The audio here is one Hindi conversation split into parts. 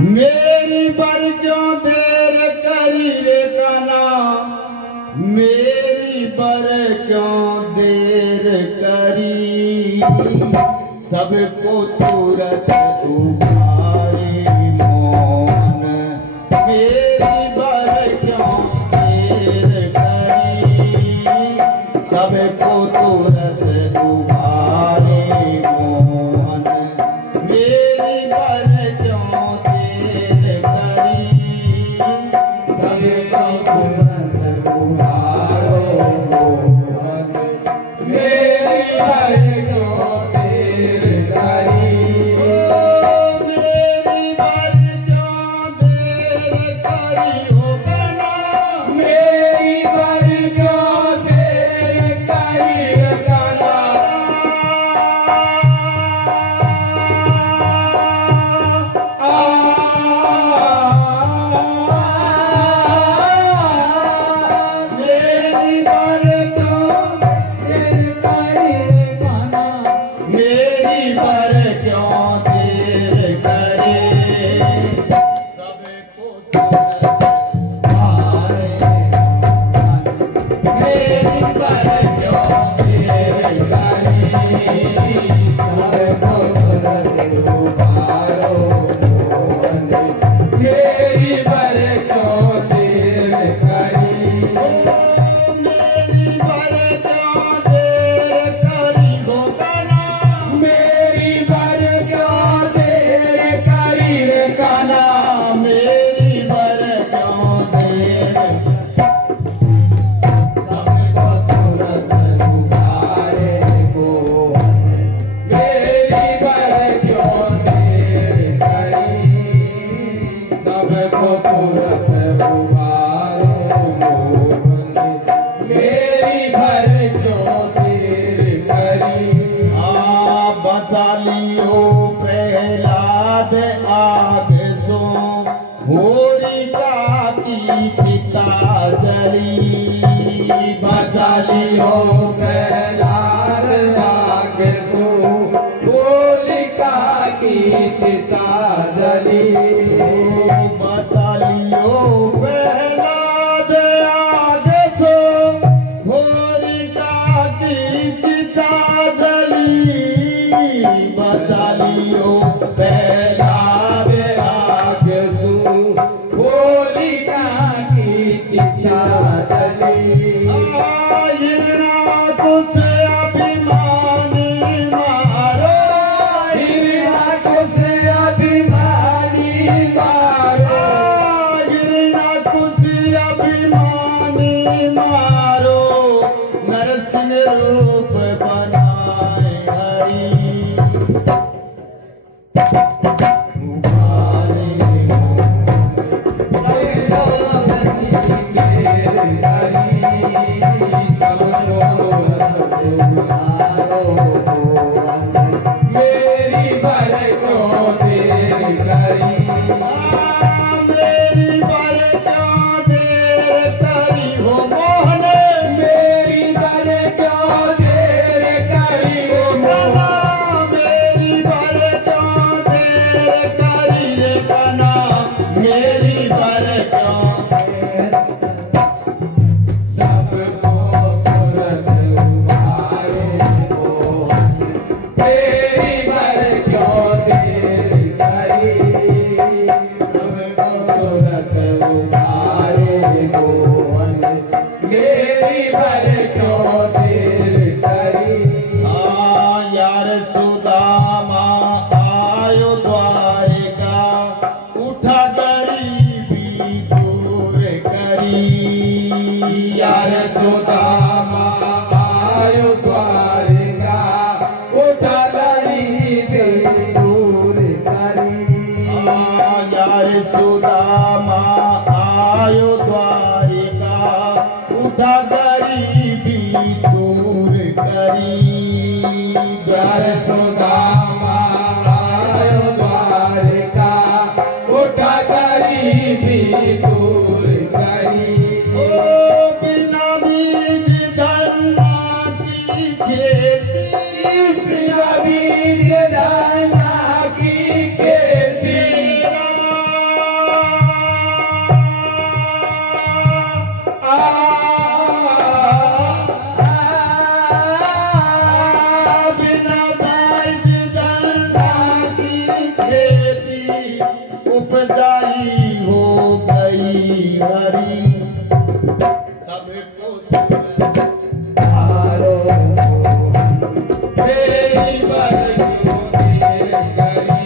मेरी बर क्यों देर करी रे काना, मेरी बर क्यों देर करी, सबको तुरंत उबारे मोहन, मेरी बर क्यों देर करी, सबको तुरंत उबारे मोहन, मेरी बर क्यों देर करी, सबको तुरंत उबारो मोहन, मेरी बर क्यों देर करी, मेरी बर क्यों देर करी हो काना, मेरी बर क्यों देर करी रे काना, मेरी बर क्यों देर करी रे काना, मेरी बर क्यों देर करे, सबको तुरंत उबारे मोहन, मेरी बर क्यों देर करी, सबको तुरंत उबारो मोहन, मेरी बर क्यों देर करी, मेरी बर क्यों देर करी हो काना, मेरी बर क्यों देर करी रे काना, मेरी बर क्यों देर, सबको तुरंत उबारे मोहन, मेरी बर क्यों देर करी, सबको तुरंत उबारो मोहन, मेरी बर क्यों देर करी, बचा लियो प्रहलाद आग सो, होलिका की चिता जली, बचा लियो प्रहलाद आग सो, होलिका की चिता जली, बचा लियो प्रहलाद आग सो, होलिका की चिता जली, बचा लियो प्रहलाद आग सो, होलिका की चिता जली, हिरणाकुश अभिमानी मारो, हिरणाकुश अभिमानी मारो, हिरणाकुश अभिमानी मारो, नरसिंह रूप बनाए हरि, उबारे मेरी बर क्यों देर करी, मेरी बर क्यों देर करी हो मोहन, मेरी बर क्यों देर करी हो मोहन, मेरी बर क्यों देर करी रे काना, मेरी बर क्यों देर, सबको तुरंत उबारे मोहन, मेरी बर क्यों देर करी, हरी सबको हारो मेरी बर क्यों देर करी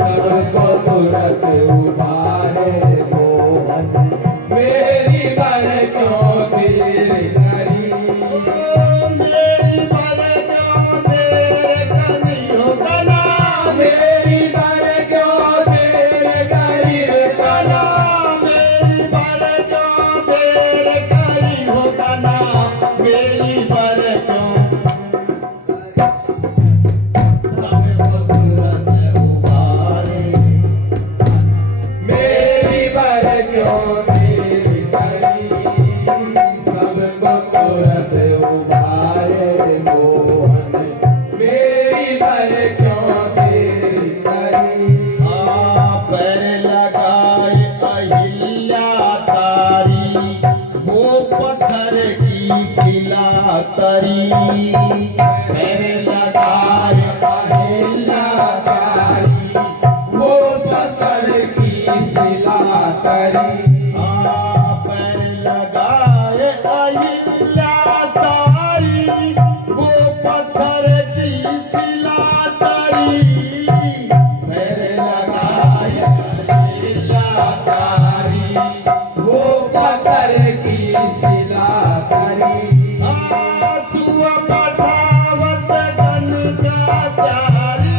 सबको तुरंत उबारे मोहन मेरी बर क्यों देर करी मेरी बर क्यों देर करी हो कला मेरी बर क्यों देर करी रे कला मेरी बर क्यों देर करी हो कला मेरी बर क्यों सबको तुरंत उबारे मेरी बर क्यों देर करी सबको तुरंत उबारे मोहन मेरी बर क्यों देर करी पैर लगाए अहिल्या तारी वो पत्थर की शिला तरी पैर लगाए अहिल्याकारी वो पत्थर की शिला तरी पैर लगाए अहिल्या तारी वो पत्थर की शिला तरी मेरे लगाए अहिल्याकारी वो पत्थर की शिला तरी सुआ पठावत कनकाचारी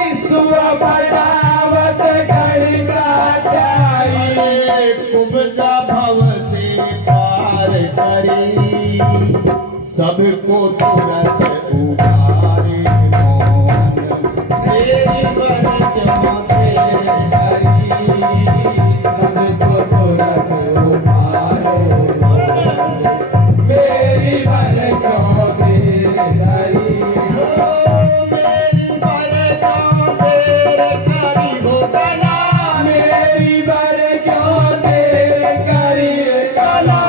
ईश्वर बढ़ावत गणगाचारी कुब्जा भव से पार करी सबको तुरंत उबारे मोहन तेरी बर क्यों देर करी सबको तुरंत उबारे मेरी बर क्यों देर करी मेरी बर क्यों देर करी हो कला मेरी बर क्यों देर करी कला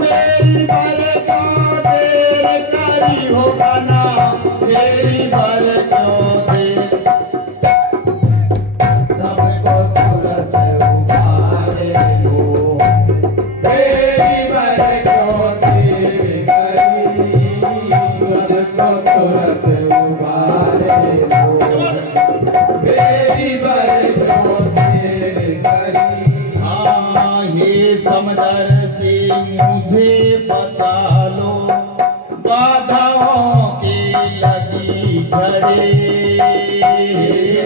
मेरी बर क्यों देर करी हो कला मेरी बर क्यों देर सबको तुरंत उबारे लो मेरी बर क्यों देर करी सबको तुरंत उबारे लो मेरी बर क्यों देर करी हे समदर से मुझे बचा लो बाधाओं की लगी झड़े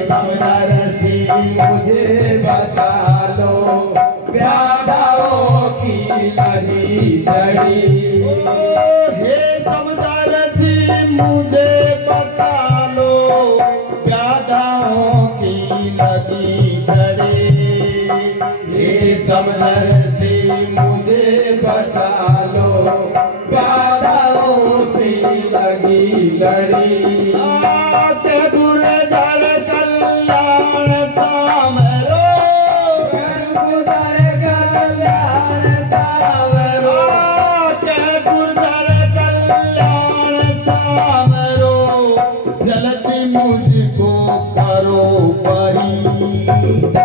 समदर से मुझे बचा लो प्यादाओं की लगी जड़ी हे समदर से मुझे बचा लो बाधाओं की लगी झड़े ये समदर से मुझे बचा लो बाधाओं से लगी लड़ी आके गुरजर कल्याण सामरो गुदर कल्याण सावरो आके गुरजर कल्याण सामरो जल्दी मुझको करो परी